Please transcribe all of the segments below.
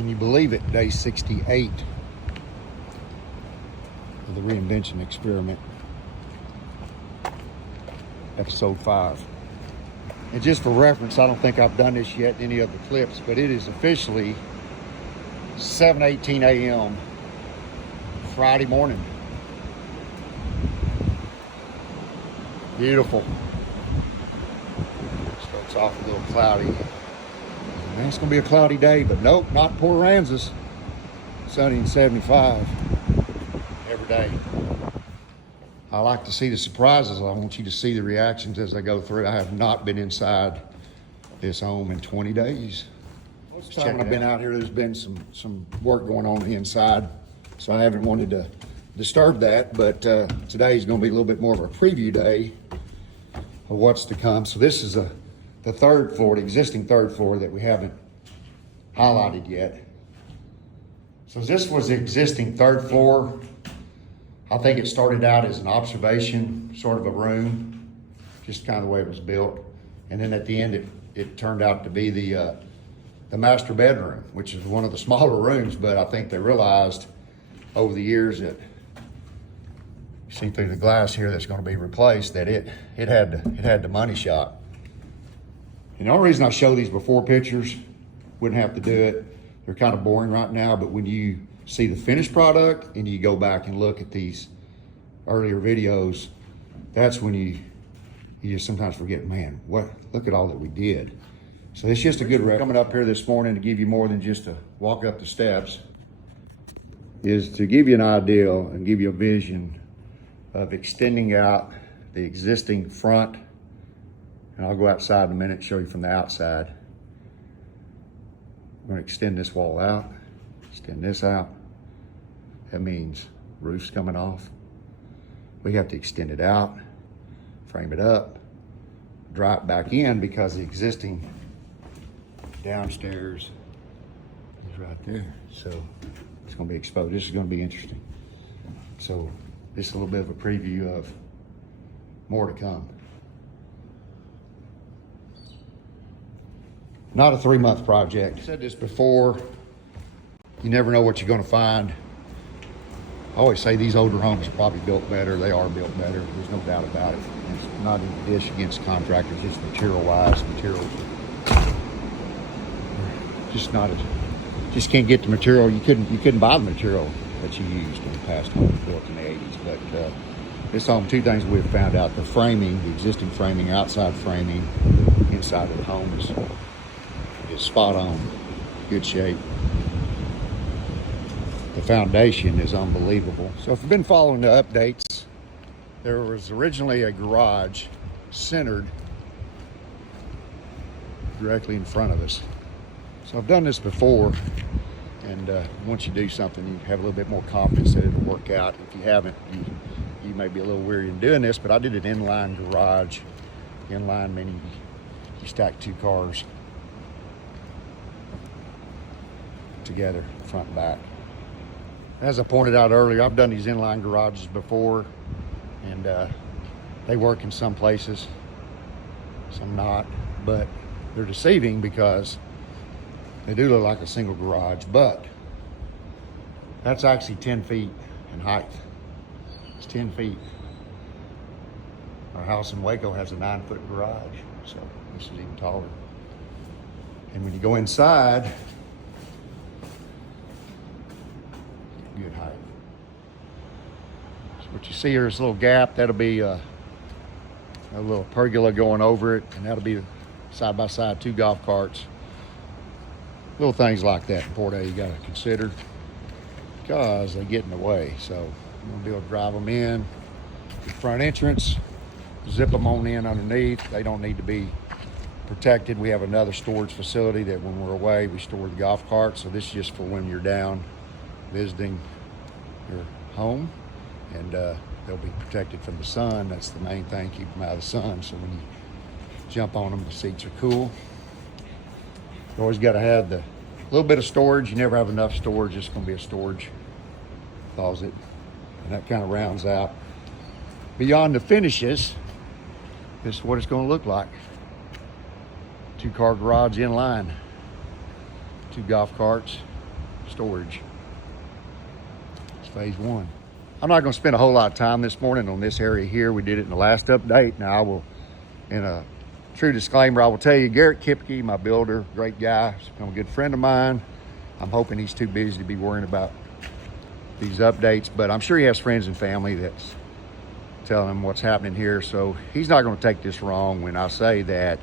Can you believe it? Day 68 of the Reinvention experiment. Episode 5. And just for reference, I don't think I've done this yet in any of the clips, but it is officially 7:18 a.m. Friday morning. Beautiful. Starts off a little cloudy. Man, it's gonna be a cloudy day, but nope, not Port Aransas. Sunny and 75 every day. I like to see the surprises. I want you to see the reactions as I go through. I have not been inside this home in 20 days. Most time I've been out here, there's been some work going on the inside, so I haven't wanted to disturb that, but today is going to be a little bit more of a preview day of what's to come. So this is the third floor, the existing third floor that we haven't highlighted yet. So this was the existing third floor. I think it started out as an observation, sort of a room, just kind of the way it was built. And then at the end, it turned out to be the master bedroom, which is one of the smaller rooms, but I think they realized over the years that, you see through the glass here that's going to be replaced, that it had the money shot. And the only reason I show these before pictures, wouldn't have to do it, they're kind of boring right now, but when you see the finished product and you go back and look at these earlier videos, that's when you just sometimes forget, man, look at all that we did. So it's just a good record. Coming up here this morning to give you more than just to walk up the steps, is to give you an idea and give you a vision of extending out the existing front. And I'll go outside in a minute and show you from the outside. We're gonna extend this wall out, extend this out. That means roof's coming off. We have to extend it out, frame it up, dry it back in, because the existing downstairs is right there. So it's gonna be exposed. This is gonna be interesting. So this is a little bit of a preview of more to come. Not a 3-month project. I said this before, you never know what you're gonna find. I always say these older homes are probably built better. They are built better. There's no doubt about it. It's not a dish against contractors, just material-wise, materials. Just not as, just can't get the material. You couldn't buy the material that you used in the past when it was built in the 80s. But this home, two things we've found out: the framing, the existing framing, outside framing, inside of the home is spot on, good shape. The foundation is unbelievable. So if you've been following the updates, there was originally a garage centered directly in front of us. So I've done this before, and once you do something, you have a little bit more confidence that it'll work out. If you haven't, you may be a little weary in doing this, but I did an inline garage. Inline meaning you stack 2 cars together, front and back. As I pointed out earlier, I've done these inline garages before, and they work in some places, some not, but they're deceiving because they do look like a single garage, but that's actually 10 feet in height. It's 10 feet. Our house in Waco has a 9-foot garage, so this is even taller. And when you go inside, good height. So what you see here is a little gap. That'll be a little pergola going over it, and that'll be side by side 2 golf carts. Little things like that in Port A you gotta consider, because they get in the way. So you're gonna be able to drive them in the front entrance, zip them on in underneath. They don't need to be protected. We have another storage facility that when we're away, we store the golf carts. So this is just for when you're down visiting your home, and they'll be protected from the sun. That's the main thing, keep them out of the sun. So when you jump on them, the seats are cool. You always got to have the little bit of storage. You never have enough storage. It's going to be a storage closet, and that kind of rounds out. Beyond the finishes, this is what it's going to look like. 2-car garage in line, 2 golf carts, storage. It's phase 1. I'm not going to spend a whole lot of time this morning on this area here. We did it in the last update. Now I will, in a true disclaimer, I will tell you, Garrett Kipke, my builder, great guy, he's become a good friend of mine. I'm hoping he's too busy to be worrying about these updates, but I'm sure he has friends and family that's telling him what's happening here. So he's not going to take this wrong when I say that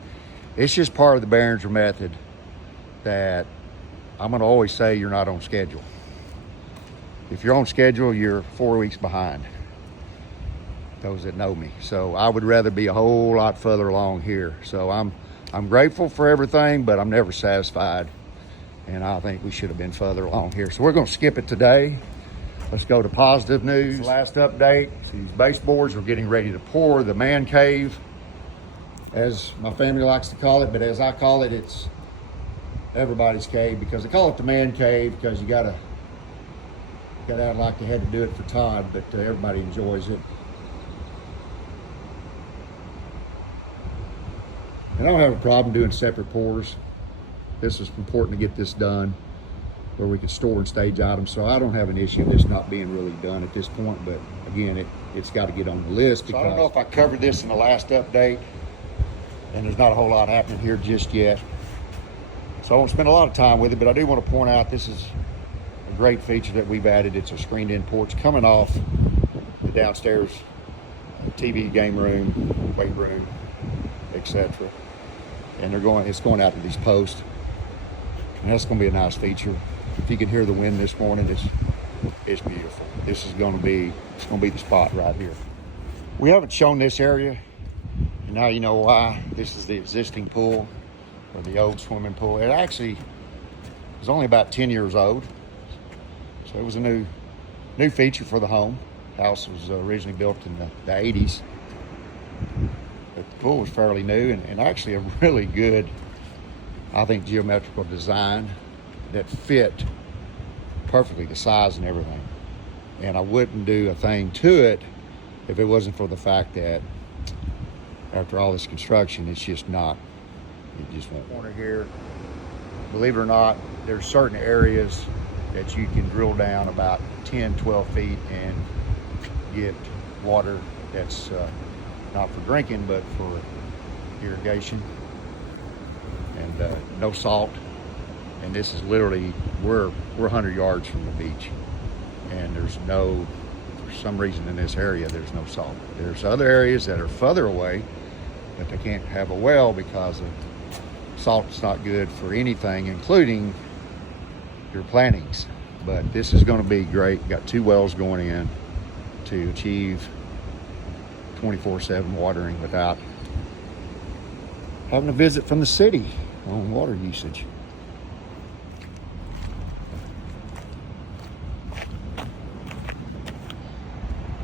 it's just part of the Behringer method that I'm going to always say you're not on schedule. If you're on schedule, you're 4 weeks behind, those that know me. So I would rather be a whole lot further along here. So I'm grateful for everything, but I'm never satisfied. And I think we should have been further along here. So we're going to skip it today. Let's go to positive news. Last update, see these baseboards, we're getting ready to pour the man cave, as my family likes to call it, but as I call it, it's everybody's cave, because they call it the man cave because you gotta act like they had to do it for Todd, but everybody enjoys it. And I don't have a problem doing separate pours. This is important to get this done where we could store and stage items, so I don't have an issue with this not being really done at this point, but again, it's got to get on the list. Because so I don't know if I covered this in the last update, and there's not a whole lot happening here just yet. So I won't spend a lot of time with it, but I do want to point out this is a great feature that we've added. It's a screened-in porch coming off the downstairs TV game room, weight room, etc. And it's going out to these posts, and that's going to be a nice feature. If you can hear the wind this morning, it's beautiful. This is going to be the spot right here. We haven't shown this area, and now you know why. This is the existing pool, or the old swimming pool. It actually was only about 10 years old, so it was a new feature for the home. The house was originally built in the 80s, but the pool was fairly new, and actually a really good, I think, geometrical design that fit perfectly, the size and everything. And I wouldn't do a thing to it if it wasn't for the fact that after all this construction, it just won't. Corner here, believe it or not, there's certain areas that you can drill down about 10, 12 feet and get water that's not for drinking, but for irrigation, and no salt. And this is literally, we're 100 yards from the beach, and for some reason in this area, there's no salt. There's other areas that are further away, but they can't have a well because of salt's not good for anything, including your plantings. But this is going to be great. Got 2 wells going in to achieve 24/7 watering without having a visit from the city on water usage.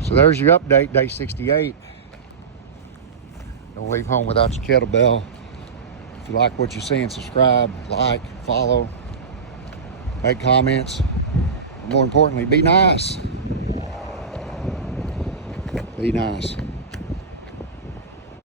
So there's your update, day 68. Don't leave home without your kettlebell. If you like what you're seeing, subscribe, like, follow, make comments. More importantly, be nice. Be nice.